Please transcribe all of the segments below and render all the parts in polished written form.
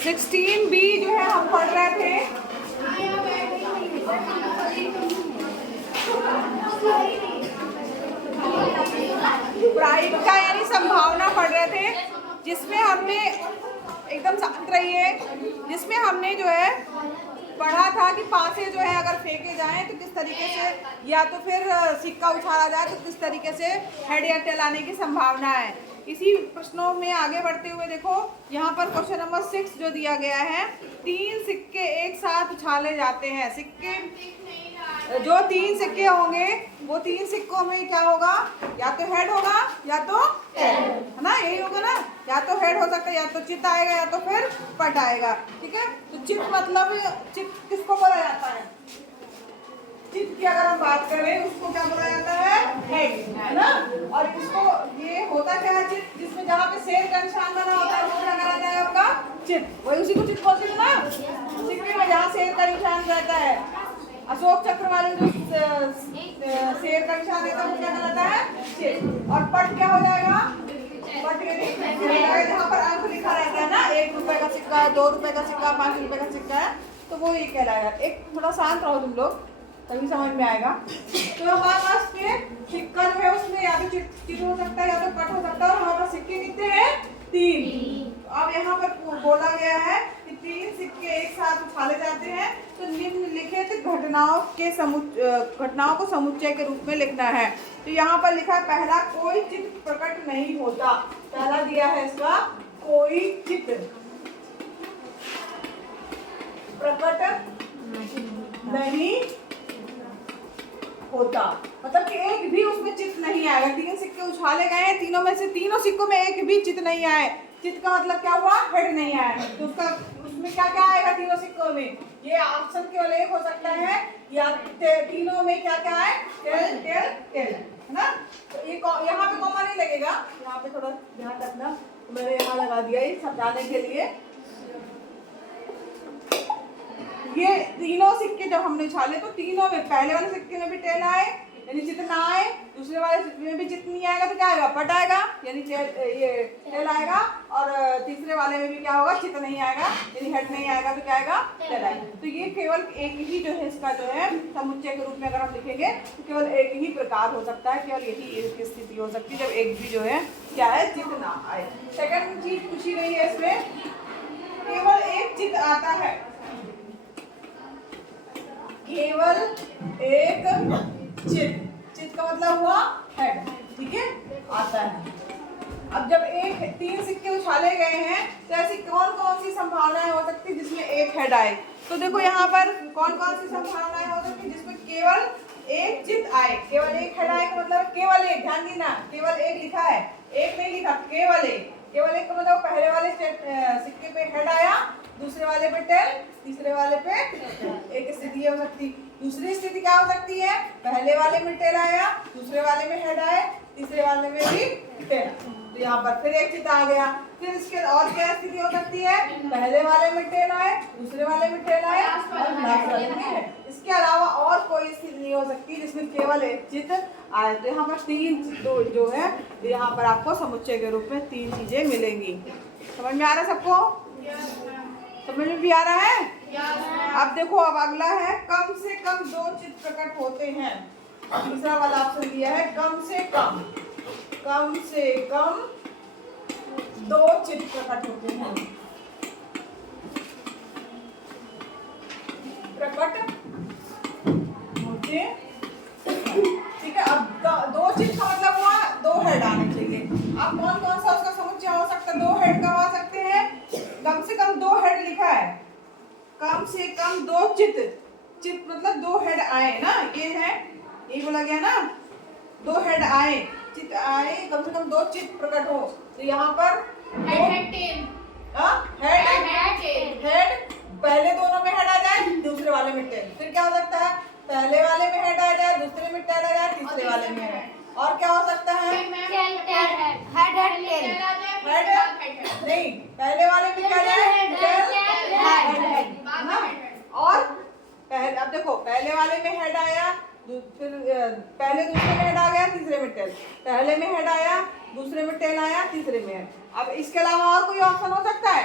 16B जो है हम पढ़ रहे थे। प्राइड का यानी संभावना पढ़ रहे थे, जिसमें हमने एकदम शांत रहिए, जिसमें हमने जो है पढ़ा था कि पासे जो है अगर फेंके जाएं तो किस तरीके से, या तो फिर सिक्का उछाला जाए तो किस तरीके से हेड या टेल आने की संभावना है। इसी प्रश्नों में आगे बढ़ते हुए देखो यहाँ पर क्वेश्चन नंबर 6 जो दिया गया है, 3 सिक्के एक साथ उछाले जाते हैं। सिक्के जो 3 सिक्के होंगे वो 3 सिक्कों में क्या होगा, या तो हेड होगा या तो टेल, है ना, यही होगा ना। या तो हेड हो सकता है, या तो चित आएगा, या तो फिर पट आएगा। ठीक है, तो चित मतलब चित किसको बोला जाता है? चित की अगर हम बात करें उसको क्या बोला जाता है? हेड, है ना। और इसको ये होता क्या है चित, जिसमें जहाँ पे शेर का निशान बना होता है वो क्या कहलाता है आपका? चित। वही उसी को चित बोलते हैं ना, सिक्के में जहाँ शेर का निशान रहता है। अशोक चक्र वाले जो शेर का निशान रहता है वो क्या कहलाता है? चित। और पट क्या हो जाएगा? पट जहाँ पर अंक लिखा रहता है ना, 1 रुपए का सिक्का है, 2 रुपए का सिक्का, 5 रुपए का सिक्का है, तो वो ये कहलाएगा। एक थोड़ा शांत रहो तुम लोग, तभी समझ में आएगा। तो हमारे पास में सिक्का जो है उसमें या तो चिट हो सकता है या तो पट हो सकता है। और हमारे पास सिक्के कितने हैं? 3। अब यहाँ पर बोला गया है कि 3 सिक्के एक साथ उछाले जाते हैं, तो निम्नलिखित घटनाओं को समुच्चय के रूप में लिखना है। तो यहाँ पर लिखा है पहला, कोई चित्र प्रकट नहीं होता। पहला दिया है इसका, कोई चित्र प्रकट नहीं होता, मतलब कि एक भी उसमें चित्र नहीं आएगा। 3 सिक्के उछाले गए हैं, तीनों में से तीनों सिक्कों में एक भी चित्र नहीं आए। चित्र का मतलब क्या हुआ? हेड नहीं आया। तो उसका उसमें क्या क्या आएगा तीनों सिक्कों में? ये ऑप्शन केवल एक हो सकता है, या तीनों में क्या क्या है? टेल टेल टेल, है ना। तो ये यहाँ पे कॉमा नहीं लगेगा, यहाँ पे थोड़ा ध्यान रखना, मैंने यहाँ लगा दिया ये समझाने के लिए। ये तीनों सिक्के जब हमने उछाले तो तीनों में, पहले वाले सिक्के में भी टेल आए यानी चित ना आए, दूसरे वाले सिक्के में भी चित नहीं आएगा तो क्या आएगा? पट आएगा यानी ये टेल आएगा, और तीसरे वाले में भी क्या होगा? चित नहीं आएगा यानी हेड नहीं आएगा तो क्या आएगा? टेल आएगा। तो ये केवल एक ही जो है इसका जो है समुच्चय के रूप में अगर हम लिखेंगे तो केवल एक ही प्रकार हो सकता है, केवल यही एक स्थिति हो सकती है जब एक भी जो है क्या है? चित ना आए। सेकंड चीज पूछी गई है इसमें, केवल एक चित आता है, केवल एक चित। चित का मतलब हुआ हेड, ठीक है, आता है। अब जब 3 सिक्के उछाले गए हैं तो ऐसी कौन कौन सी संभावनाएं हो सकती है जिसमें एक हेड आए? तो देखो यहाँ पर कौन कौन सी संभावनाएं हो सकती है जिसमें केवल एक चित आए। केवल एक हेड आए का मतलब केवल एक, ध्यान देना, केवल एक लिखा है, एक नहीं लिखा, केवल एक। केवल एक का मतलब पहले वाले सिक्के पे हेड आया, दूसरे वाले पे टेल, तीसरे वाले पे एक स्थिति हो सकती। दूसरी स्थिति क्या हो सकती है? पहले वाले में टेल आया, दूसरे वाले में हेड आए, तीसरे वाले में भी टेल। तो यहाँ पर फिर एक चित आ गया। फिर इसके और क्या स्थिति हो सकती है? पहले वाले में टेल आए, दूसरे वाले में टेल आए, और लास्ट वाले में हेड। इसके अलावा और कोई स्थिति नहीं हो सकती जिसमें केवल एक चित आए। तो यहाँ पर 3 जो है यहाँ पर आपको समुच्चय के रूप में 3 चीजें मिलेंगी। समझ में आ रहा है सबको? समझ में भी आ रहा है? अब देखो, अब अगला है कम से कम 2 चित्र प्रकट होते हैं। तीसरा वाला ऑप्शन दिया है कम से कम 2 चित्र प्रकट होते हैं। प्रकट होते, ठीक है। अब 2 चित्र का मतलब हुआ 2 हेड आने चाहिए। अब कौन कौन सा उसका समुच्चय हो सकता है? 2 हेड का हो सकते हैं, कम से कम 2 हेड लिखा है, कम से कम 2 चित्र। चित्र मतलब 2 हेड आए ना, ये है, ये बोला गया ना, 2 हेड आए, चित्र आए, कम से कम 2 चित्र प्रकट हो। तो यहाँ पर हेड पहले दोनों में हेड आ जाए, दूसरे वाले में टेल। फिर क्या हो सकता है? पहले वाले में हेड आ जाए, दूसरे में टेल आ जाए, तीसरे वाले में हेड। और क्या हो सकता है? हेड नहीं, पहले वाले में क्या जाए? Tail, head. और पहले, अब देखो, पहले वाले में हेड आया, फिर पहले दूसरे में हेड आ गया, तीसरे में टेल, पहले में हेड आया, दूसरे में टेल आया, तीसरे में हेड। अब इसके अलावा और कोई ऑप्शन हो सकता है?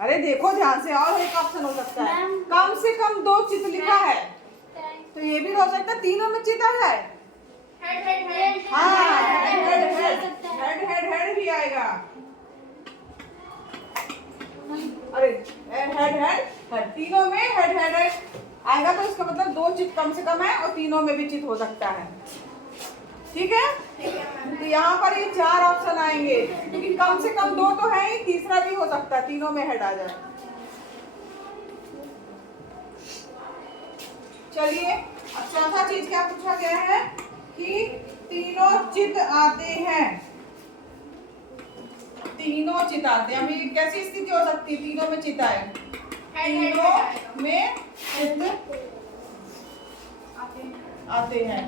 अरे देखो ध्यान से, और एक ऑप्शन हो सकता है, कम से कम 2 चित लिखा है, तो ये भी हो सकता है तीनों में चित आ जाए। हाँ, हेड भी आएगा। अरे हेड तीनों में हेड आएगा, तो इसका मतलब 2 चित कम से कम है और तीनों में भी चित हो सकता है। ठीक है, तो यहाँ पर ये 4 ऑप्शन आएंगे, क्योंकि कम से कम 2 तो है ही, तीसरा भी हो सकता है, तीनों में हेड आ जाए। चलिए, अब चौथा चीज क्या पूछा गया है कि तीनों चित आते हैं, तीनों चित आते हैं। अभी कैसी स्थिति हो सकती है तीनों में चित आए? तीनों में चित आते हैं,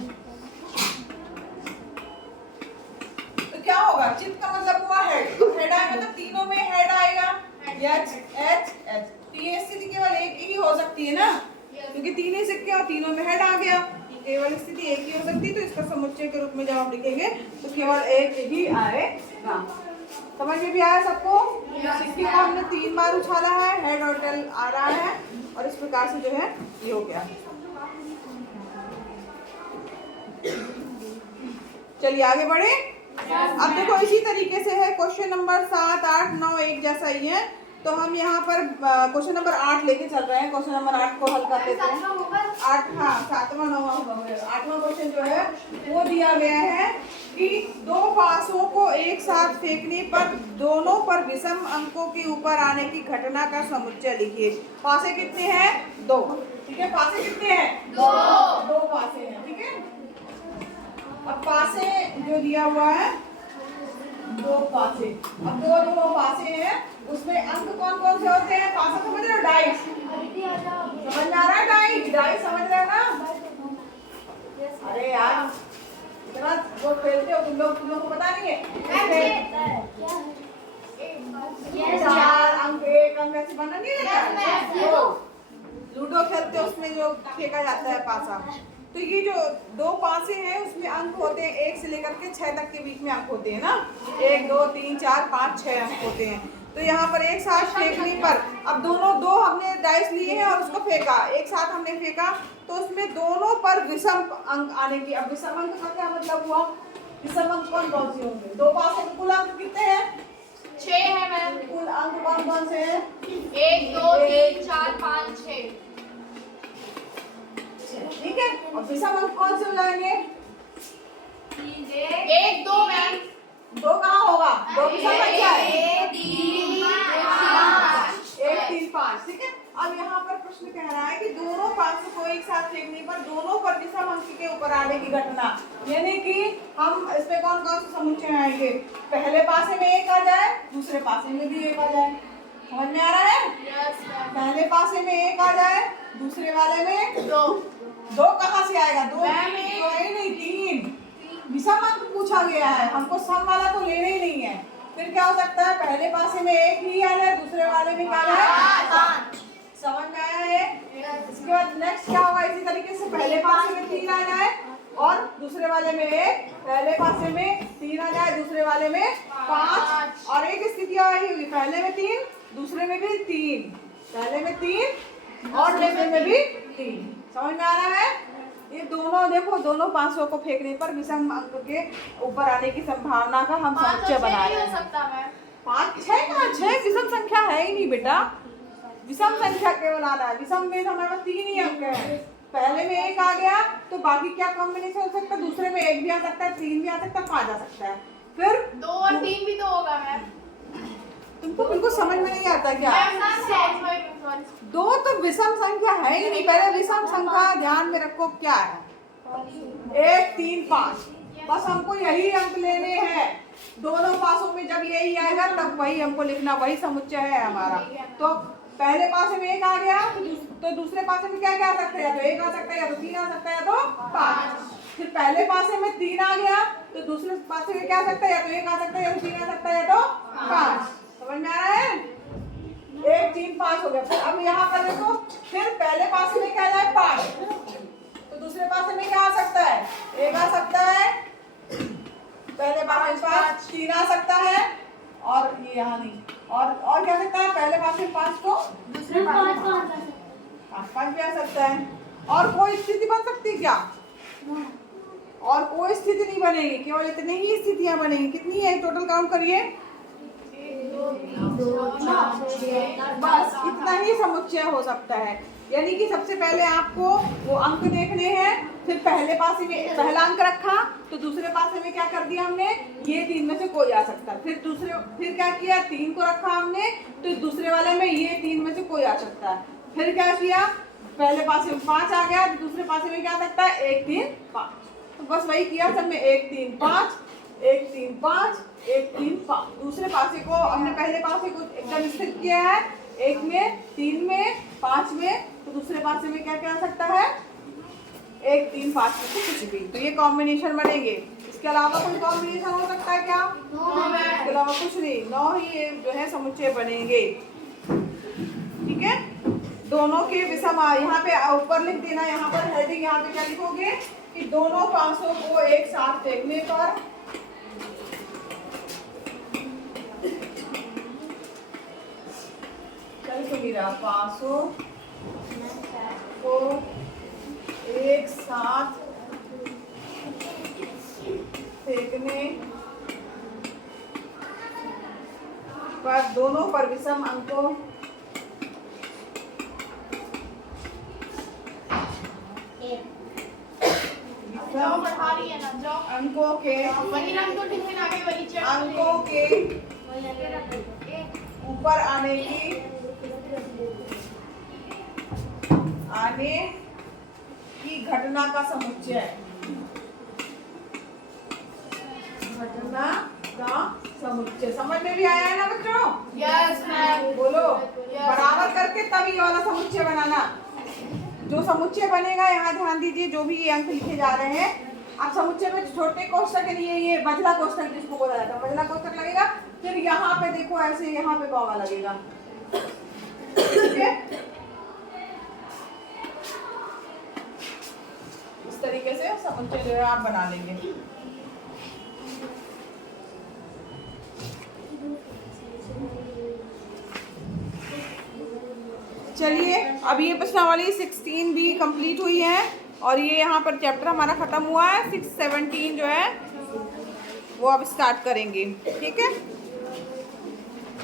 तो क्या होगा? चित का मतलब हुआ हेड, तो हेड आएगा तो तीनों में हेड आएगा, एच एच एच। तो ये स्थिति केवल एक ही हो सकती है ना, क्योंकि 3 ही सिक्के और तीनों में हेड आ गया, केवल स्थिति एक ही हो सकती है। तो इसका समुच्चय के रूप में जब हम लिखेंगे तो केवल एक ही आएगा। समझ में भी आया सबको? सिक्के को हमने 3 बार उछाला है, हेड और टेल आ रहा है, और इस प्रकार से जो है ये हो गया। चलिए आगे बढ़े। अब देखो इसी तरीके से है, क्वेश्चन नंबर 7, 8, 9 एक जैसा ही है, तो हम यहाँ पर क्वेश्चन नंबर 8 लेके चल रहे हैं। क्वेश्चन नंबर 8 को हल कर लेते हैं। 8, हाँ 7वां 9वां होगा। 8वां क्वेश्चन जो है वो दिया गया है कि 2 पासों को एक साथ फेंकने पर दोनों पर विषम अंकों के ऊपर आने की घटना का समुच्चय लिखिए। पासे कितने हैं? 2। ठीक है, पासे कितने हैं? 2 पासे हैं। ठीक है, अब पासे जो दिया हुआ है 2 पासे, अब 2 पासे हैं, उसमें अंक कौन कौन से होते हैं? पासा समझ रहे हो? डाइस समझ में आ रहा है? डाइस समझ रहे हो ना? अरे यार इतना वो खेलते हो तुम लोग को पता नहीं है? 4 अंक 1 अंक ऐसे बना नहीं रहता? लूडो खेलते हो, उसमें जो फेंका जाता है पासा। तो ये जो 2 पासे हैं उसमें अंक होते हैं 1 से लेकर के 6 तक के बीच में अंक होते हैं ना, 1 2 3 4 5 6 अंक होते हैं। तो यहाँ पर एक साथ फेंकने पर, अब दोनों 2 हमने डाइस लिए हैं और उसको फेंका, एक साथ हमने फेंका, तो उसमें दोनों पर विषम अंक आने की। अब विषम अंक का क्या मतलब हुआ? विषम अंक कौन कौन से होंगे? 2 पासे के कुल अंक कितने हैं? 6 है मैम। कुल अंक कौन कौन से हैं? 1 2 3 4 5 6। ठीक है, और विषम अंक कौन से हो जाएंगे? 1 2 मैम। 2 कहाँ होगा? 2 विषम संख्या है। 1 3 5। 1 3 5। ठीक है, अब यहाँ पर प्रश्न कह रहा है कि दोनों पासों को एक साथ फेंकने पर दोनों पर विषम अंक के ऊपर आने की घटना, यानी कि हम इस पे कौन कौन से समुच्चय आएंगे? पहले पासे में 1 आ जाए, दूसरे पासे में भी 1 आ जाए। समझ में आ रहा है? पहले पासे में 1 आ जाए, दूसरे वाले में 2 कहाँ से आएगा? 2 नहीं 3 विषम अंक पूछा गया है, हमको सम वाला तो लेना ही नहीं है। फिर क्या हो सकता है? पहले पासे में 1 ही आ जाए, दूसरे वाले में क्या है? 5। समझ में आया है? इसके बाद नेक्स्ट क्या होगा? इसी तरीके से पहले पासे में 3 आ जाए और दूसरे वाले में 1, पहले पासे में 3 आ जाए, दूसरे वाले में 5, और एक स्थिति आई होगी, पहले में 3, दूसरे में भी 3, पहले में 3 और दूसरे में भी 3। समझ में आ रहा है? ये दोनों देखो, दोनों पासों को फेंकने पर विषम अंक के ऊपर आने की संभावना का हम समुच्चय बना रहे हैं। 5 6 कहाँ? 6 विषम संख्या है ही नहीं बेटा, विषम संख्या केवल आ रहा है। विषम में हमारे पास 3 ही अंक है, पहले में 1 आ गया तो बाकी क्या कॉम्बिनेशन हो सकता है? दूसरे में 1 भी आ सकता है, 3 भी आ सकता है, 5 आ सकता है, फिर 2 और 3 भी तो होगा मैम। तुमको बिल्कुल समझ में नहीं आता क्या? 2 तो विषम संख्या है ही नहीं। पहले विषम संख्या ध्यान में रखो क्या है? 1 3 5, बस हमको यही अंक लेने हैं। दोनों पासों में जब यही आएगा तब वही हमको लिखना, वही समुच्चय है हमारा। तो पहले पासे में 1 आ गया तो दूसरे पासे में क्या क्या आ सकता है? या तो 1 आ सकता है, या तो 3 आ सकता है, या तो 5। फिर पहले पासे में 3 आ गया तो दूसरे पासे में क्या आ सकता है? या तो 1 आ सकता है, या तो 3 आ सकता है, या तो 5। समझ में आ रहा है? 1 3 5 हो गया। अब यहाँ पर देखो, फिर पहले पासे में क्या आ जाए? 5, तो दूसरे पासे में नहीं, यहाँ नहीं। और क्या सकता है पहले पास में 5 को दूसरे पाँच पास पाँच 5 भी आ सकता है। और कोई स्थिति बन सकती है क्या? और कोई स्थिति नहीं बनेगी, केवल इतनी ही स्थितियां बनेगी। कितनी है टोटल? काउंट करिए। बस इतना ही समुच्चय हो सकता है। यानी कि सबसे पहले आपको वो अंक देखने हैं, फिर पहले पासे में पहला अंक रखा तो दूसरे पासे में क्या कर दिया हमने, ये 3 में से कोई आ सकता है। फिर क्या किया, 3 को रखा हमने तो दूसरे वाले में ये 3 में से कोई आ सकता है। फिर क्या किया, पहले पासे में 5 आ गया तो दूसरे पासे में क्या आ सकता है, 1 3 5। तो बस वही किया सब में, 1 3 5 1 3 5 1 3 5। दूसरे पासे को हमने पहले पासे को एकदम स्थिर किया है, 1 में 3 में 5 में, तो दूसरे पासे में क्या क्या आ सकता है, 1 3 5 में से कुछ भी। तो ये कॉम्बिनेशन बनेंगे। इसके अलावा कोई कॉम्बिनेशन हो सकता है क्या? इसके अलावा कुछ नहीं, 9 ही ये जो है समुच्चय बनेंगे। ठीक है, दोनों के विषम। यहाँ पे ऊपर लिख देना, यहाँ पर हेडिंग, यहाँ पे क्या लिखोगे कि दोनों पासों को एक साथ देखने पर पासों को एक साथ फेंकने पर दोनों पर विषम अंकों जाओ बढ़ा रही है ना, जाओ अंकों के वही रंग तो टिफिन आगे वही चेक अंकों के ऊपर आने की घटना का समुच्चय। घटना का समुच्चय समझ में भी आया है ना बच्चों? Yes ma'am. बोलो, बराबर करके तब ये वाला समुच्चय बनाना। जो समुच्चय बनेगा, यहाँ ध्यान दीजिए, जो भी ये अंक लिखे जा रहे हैं, अब समुच्चय में छोटे कोष्ठक के लिए ये बचला कोष्ठक जिसको बोला जाता है, बचला कोष्ठक लगेगा। फिर यहाँ पे देखो ऐसे, यहाँ पे कॉमा लगेगा। ठीक है, इस तरीके से समुच्चय जो है आप बना लेंगे। चलिए, अब ये प्रश्नावली 16 भी कंप्लीट हुई है और ये यहाँ पर चैप्टर हमारा खत्म हुआ है। 6 17 जो है वो अब स्टार्ट करेंगे। ठीक है।